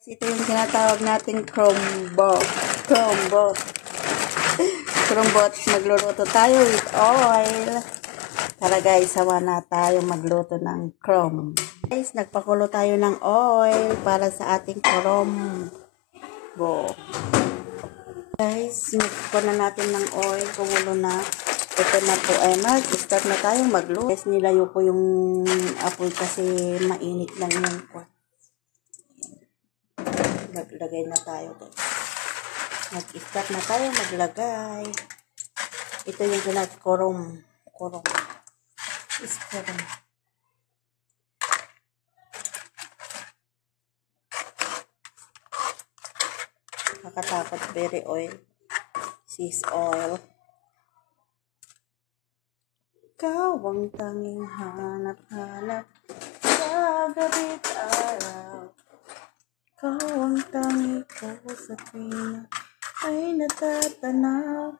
Ito yung tinatawag nating Chromebot. Chromebot. Chromebot. Magluluto tayo with oil. Tara guys, sawa na tayo magluto ng chrome. Guys, nagpakulo tayo ng oil para sa ating chromebot. Guys, nagpakulo na natin ng oil. Kumulo na. Ito na po ay mag-start na tayo magluto. Guys, nilayo ko yung apoy kasi mainit lang yung pot. Maglagay na tayo guys. Mag-start na tayo maglagay. Ito yung kurong. Kurong. Nakakatakot, very oil. Sis oil. Ikaw ang tanging hanap-hanap sa gabi't araw. Ikaw ang tangi ko sa tuwing ay natatanaw.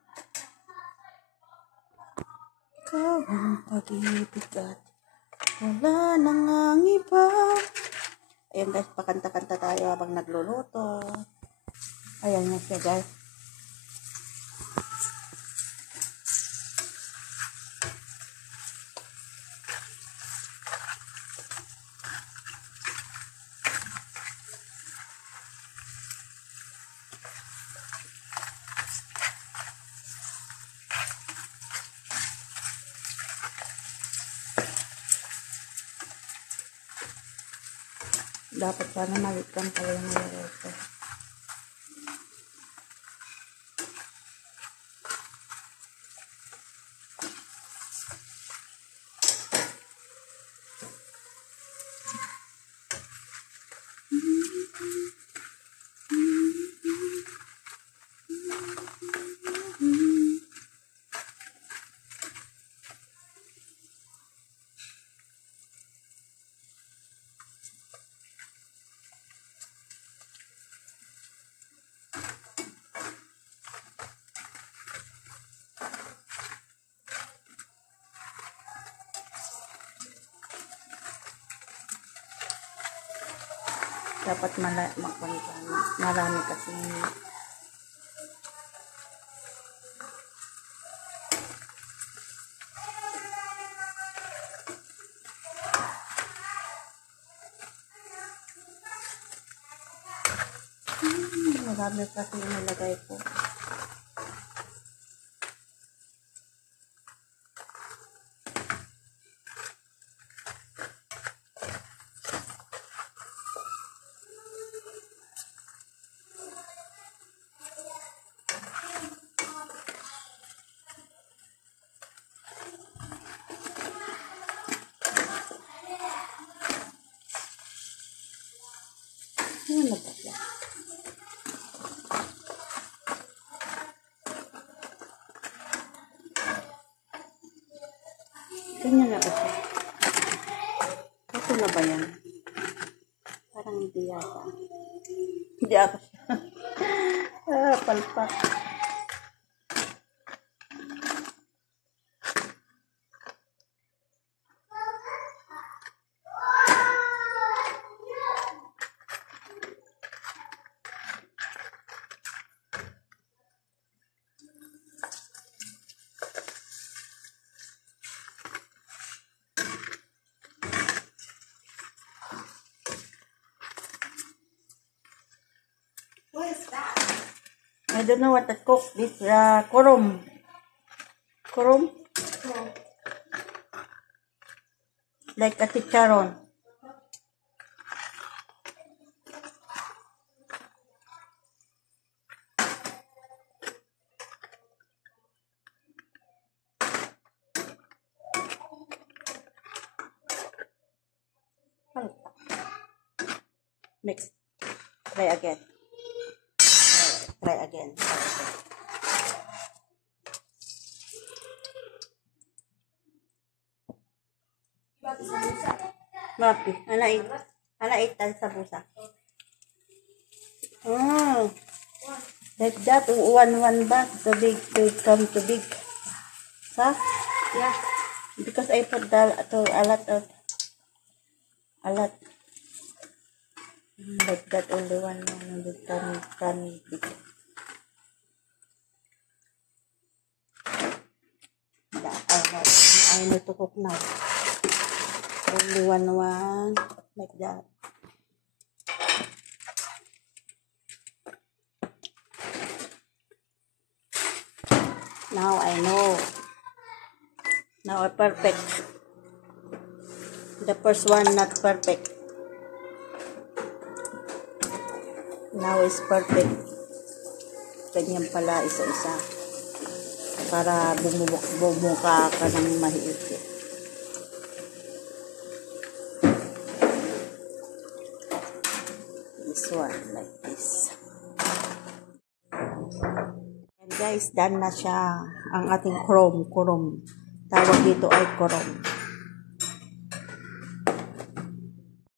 Ikaw ang pag-ibig at wala nang ang iba. Ayan guys, pakanta-kanta tayo habang nagluluto. Ayan na siya guys. Dapat sana malikang pala yung niluluto. Dapat marami kasi marami kasi nilagay ko. Ano ba yan? Ganyan na ba siya? Ito na ba yan? Parang hindi yata. Hindi ako siya. Palpak. I don't know what to cook this kurom. Kurom? Like a chicharon. Mix. Try again. Try again. Mapi. Ana itan sa busa. Oh. Like that. One bag. Too big. To come too big. Huh? Yeah. Because I put a lot. Like that, only one more. Can be. I need to cook now. Only one. Like that. Now I know. Now I perfect. The first one not perfect. Now is perfect. Ganyan pala isa-isa. Para bumuka ka ng mahigpit. This one like this. And guys, done na siya ang ating chrome. Tawag dito ay chrome.